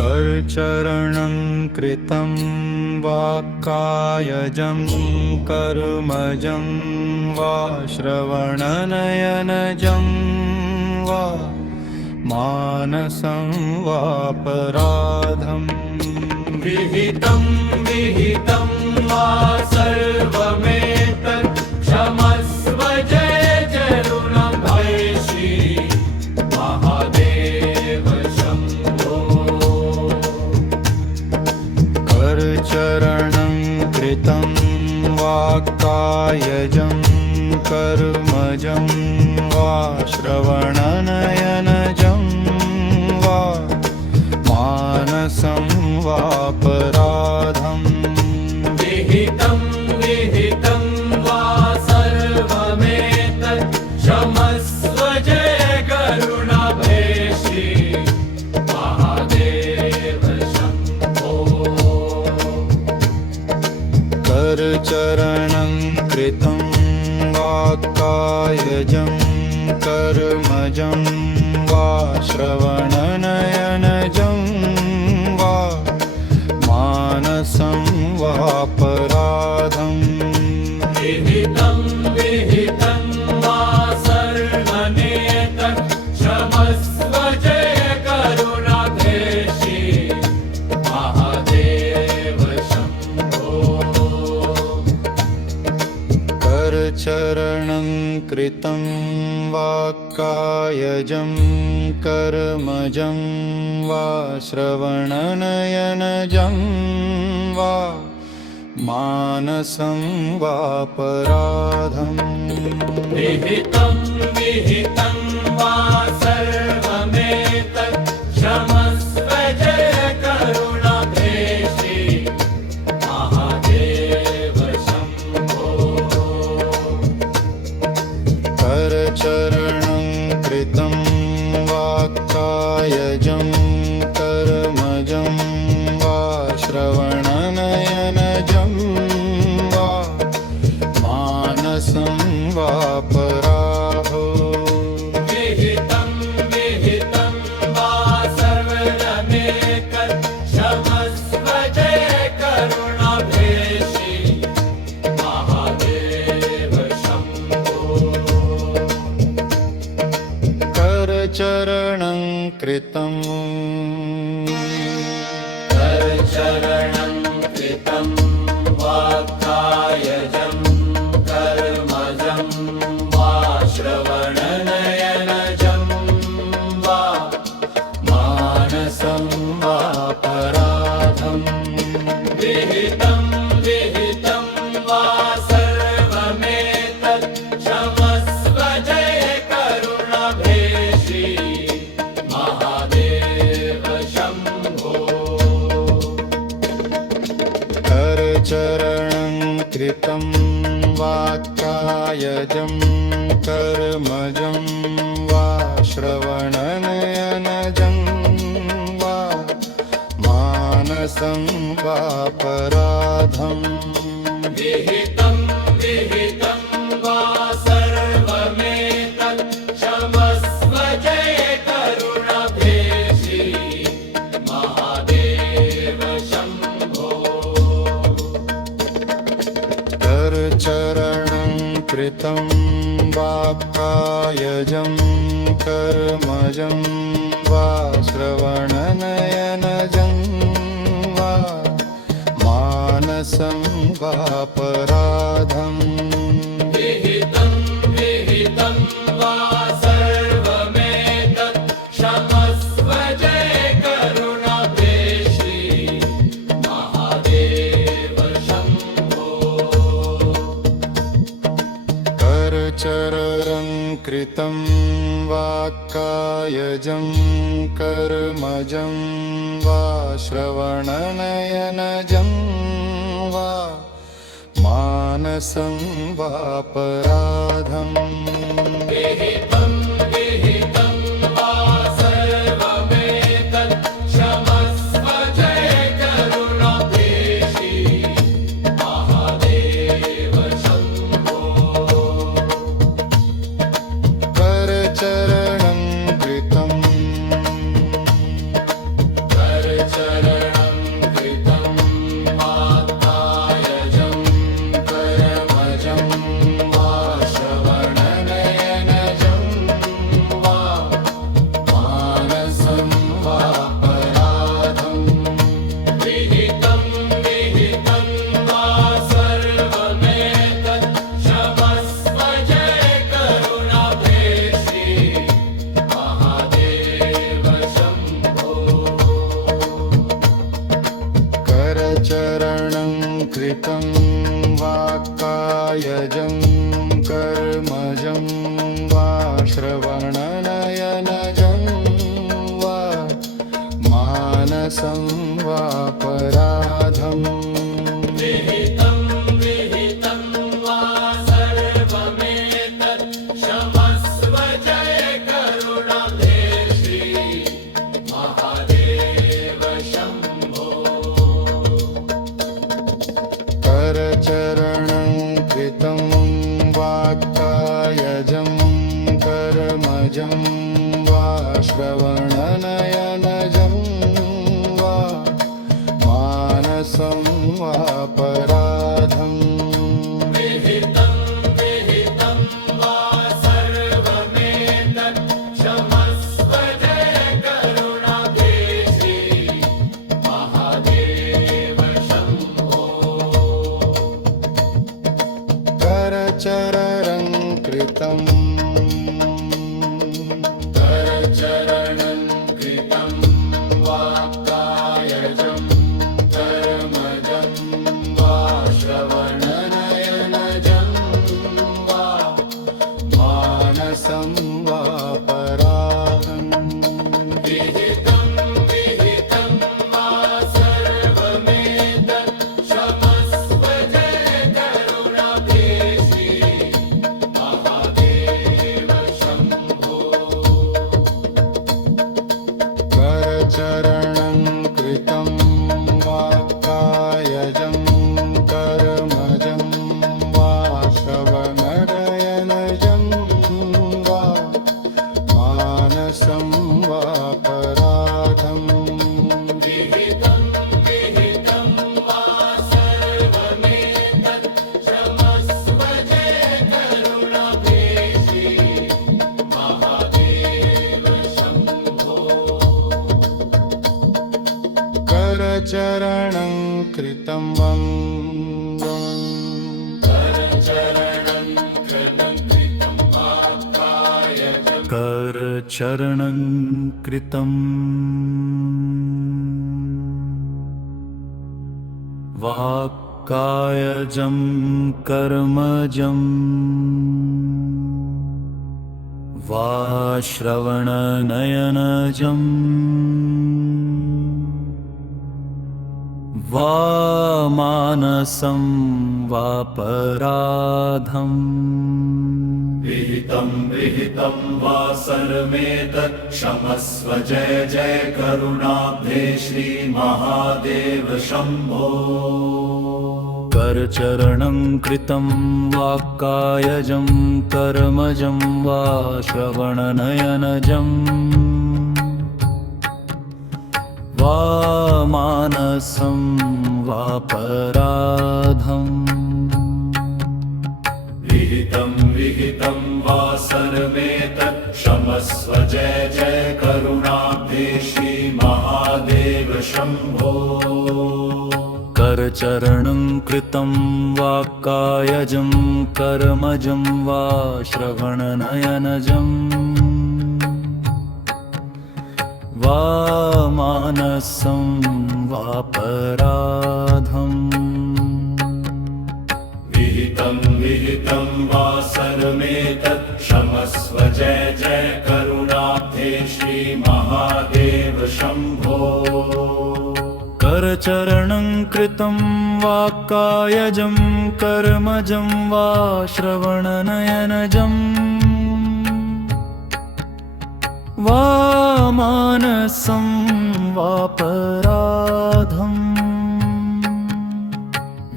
करचरणं कृतं वाक्कायजं कर्मजं वा श्रवणनयनजं वा मानसं वापराधं विहितं विहितं वा सर्वमेतत् क्षमस्व जय जरुणभयश्री महादेव शम्भो करचरणं कृतं वाक्कायजं कर्मजं वा श्रवणनयनजं वा मानसं वापराधं विहितं विहितं वा सर्वमेतत् क्षमस्व जय करुणाभयश्री महादेव शम्भो करचरणं कृतं वाक्कायजं कर्मजं वा श्रवणनयनजं वा मानसं वापराधं विहितं विहितं वा सर्वमेतत् क्षमस्व जय करुणाभयश्री महादेव शम्भो करचरणं कृतं वाक्कायजं कर्मजं वा श्रवणनयनजं वा मानसं वापराधं विहितं विहितं वा सर्वमेतत् क्षमस्व जय करुणाभयश्री महादेव शम्भो करचरणं कृतं वाक्कायजं कर्मजं वा श्रवणनयनजं वा मानसं वापराधो विहितं विहितं वा सर्वमेतत् क्षमस्व जय करुणाभयश्री महादेव शम्भो करचरणं कृतं करचरणं कृतं वाक्कायजं कर्मजं वा श्रवणनयनजं वा मानसं वापराधं विहितं विहितं वा सर्वमेतत् क्षमस्व जय करुणाभयश्री महादेव शम्भो करचरणं कृतं वाक्कायजं कर्मजं वा श्रवणनयनजं वा मानसं वापराधं विहितं विहितं वा सर्वमेतत् क्षमस्व जय करुणाभयश्री महादेव शम्भो करचरणं कृतं वाक्कायजं कर्मजं वा श्रवणनयनजं वा मानसं वापराधं विहितं विहितं वा सर्वमेतत् क्षमस्व जय करुणाभयश्री महादेव शम्भो करचरणं कृतं वाक्कायजं कर्मजं वा श्रवणनयनजं वा मानसं वापराधं विहितं विहितं वा सर्वमेतत् क्षमस्व जय करुणाभयश्री महादेव शम्भो करचरणं कृतं श्रवणनयनजं वा मानसं वापराधम् विहितं विहितं वा सर्वमेतत् क्षमस्व जय करुणाब्धे श्री महादेव शम्भो करचरणं कृतं वाक्कायजं कर्मजं वा श्रवणनयनजं वा मानसं वापराधम् विहितं विहितं वा सर्वमेतत् क्षमस्व जय करुणाब्धे श्री महादेव शम्भो करचरणं कृतं करचरणं कृतं वाक्कायजं कर्मजं वा श्रवणनयनजं वा मानसं वापराधम् विहितं विहितं वा सर्वमेतत् क्षमस्व जय करुणाब्धे श्री महादेव शम्भो करचरणं कृतं वाक्कायजं कर्मजं वा श्रवणनयनजं वा मानसं वापराधम् विहितं विहितं वा सर्वमेतत् क्षमस्व जय करुणाब्धे श्री महादेव शम्भो करचरणं कृतं करचरणं कृतं कृतं वाक्कायजं करचरणं कृतं वाक्कायजं कर्मजं वा श्रवणनयनजं वा मानसं वापराधम् विहितं विहितं वा सर्वमेतत् क्षमस्व जय जय करुणाब्धे श्री महादेव शम्भो करचरणं कृतं वाक्कायजं कर्मजं वा श्रवणनयनजं वा मानसं वापराधम् विहितं विहितं वा सर्वमेतत् क्षमस्व जय जय करुणाब्धे श्री महादेव शम्भो करचरणं कृतं वाक्कायजं कर्मजं वा श्रवणनयनजं वा मानसं वापराधम् विहितं विहितं वा सर्वमेतत् क्षमस्व जय जय करुणाब्धे श्री महादेव शम्भो करचरणं कृतं वाक्कायजं कर्मजं वा श्रवणनयनजं वा मानसं वापराधम्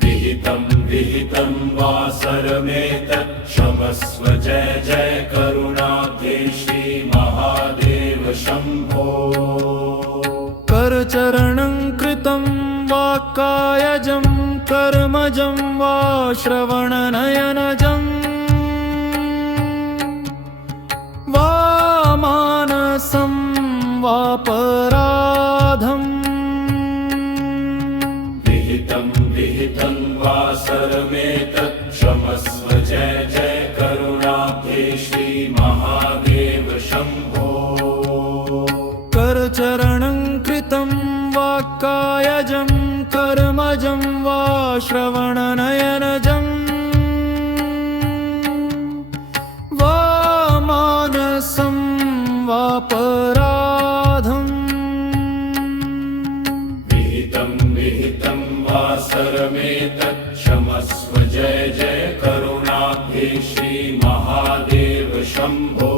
विहितं विहितं वा सर्वमेतत् क्षमस्व जय जय करुणाब्धे श्री महादेव शम्भो करचरणं कृतं वाक्कायजं कर्मजं वा श्रवणनयनजं वा मानसं वापराधम् विहितं विहितं वा सर्वमेतत् क्षमस्व जय जय करुणाब्धे श्री महादेव शम्भो करचरणं कृतं वाक्कायजं कर्मजं वा श्रवणनयनजं वा मानसं वापराधम् विहितं विहितं वासरमेतत् क्षमस्व जय जय करुणाब्धे श्रीमहादेव शम्भो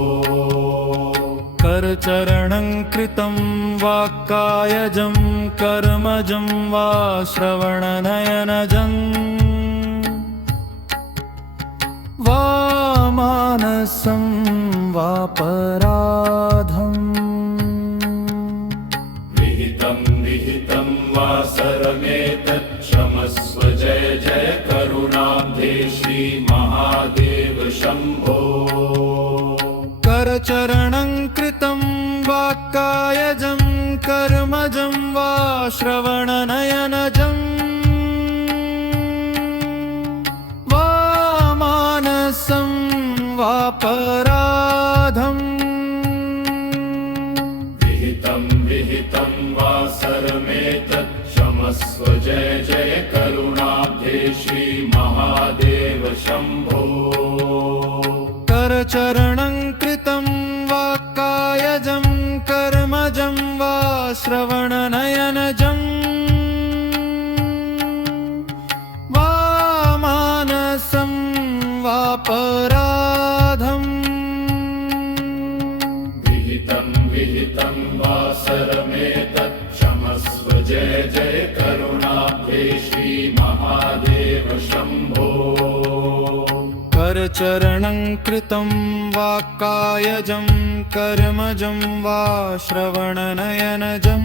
करचरणं कृतं वा कायजं कर्मजं वा श्रवणनयनजं वा मानसं वापराधम् विहितं विहितं वासरमेतत् क्षमस्व जय जय करुणाब्धे श्रीमहादेव शम्भो करचरणं कृतं वा कायजं कर्मजं वा श्रवणनयनजं वा मानसं वापराधम् विहितं विहितं वासरमेतत् क्षमस्व जय जय करुणाब्धे श्रीमहादेव शम्भो करचरणं कृतं वा कायजं कर्मजं वा श्रवणनयनजं वा मानसं वापराधम् विहितं विहितं वासरमेतत् क्षमस्व जय जय करुणाब्धे श्रीमहादेव शम्भो करचरणं कृतं वा कायजं कर्मजं वा श्रवणनयनजं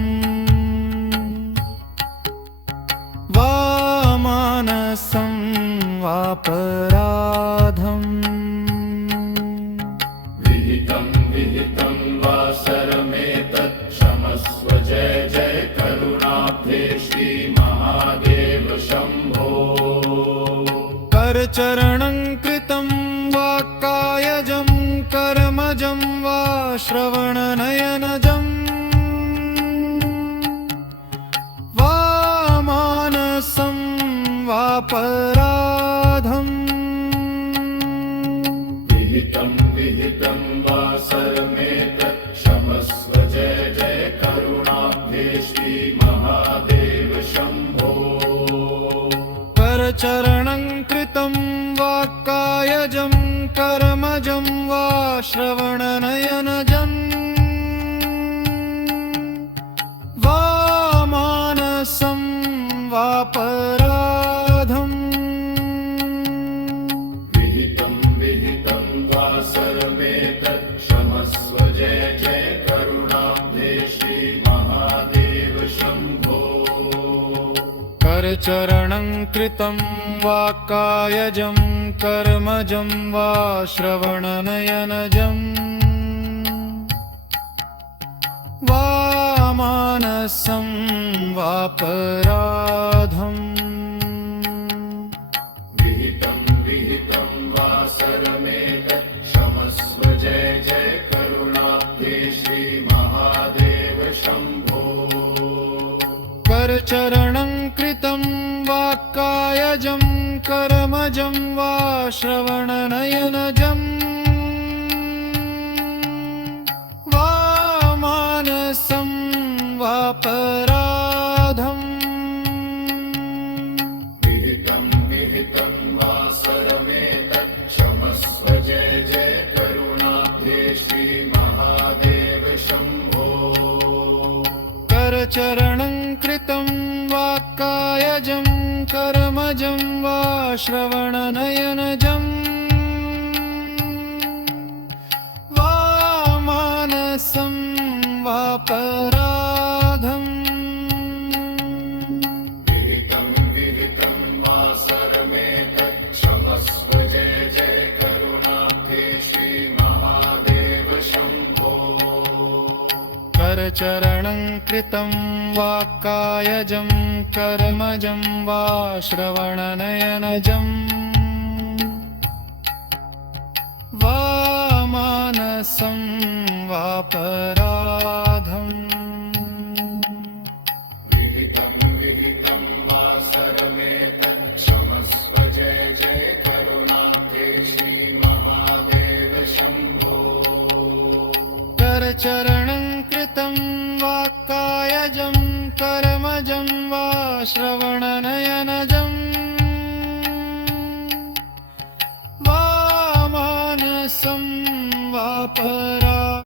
वा मानसं वापराधम् विहितं विहितं वासरमेतत् क्षमस्व जय जय करुणाब्धे श्रीमहादेव शम्भो करचरणं कृतं वा कायजं कर्मजं वा श्रवणनयनजं वा मानसं वापराधम् विहितं विहितं वासरमेतत् क्षमस्व जय जय करुणाब्धे श्रीमहादेव शम्भो करचरणं कृतं वा कायजं कर्मजं वा श्रवणनयनजं वा मानसं वापराधम् विहितं विहितं वासरमेतत् क्षमस्व जय जय करुणाब्धे श्रीमहादेव शम्भो करचरणं कृतं वा कायजं कर्मजं वा श्रवणनयनजं वा मानसं वापराधम् विहितं विहितं वासरमेतत् क्षमस्व जय जय करुणाब्धे श्रीमहादेव शम्भो करचरणं कृतं वा कायजं कर्मजं वा श्रवणनयनजं वा मानसं वापराधम् विहितं विहितं वासरमेतत् क्षमस्व जय जय करुणाब्धे श्रीमहादेव शम्भो करचरणं कृतं वा कायजं कर्मजं वा श्रवणनयनजं वा मानसं वापराधम् विहितं विहितं वासरमेतत् क्षमस्व जय जय करुणाब्धे श्रीमहादेव शम्भो करचरणं कृतं वा कायजं कर्मजं वा श्रवणनयनजं वा मानसं वापराधम् विहितं विहितं वासरमेतत् क्षमस्व जय जय करुणाब्धे श्रीमहादेव शम्भो करचरणं कृतं वा कायजं कर्मजं वा श्रवणनयनजम् वा मानसं वा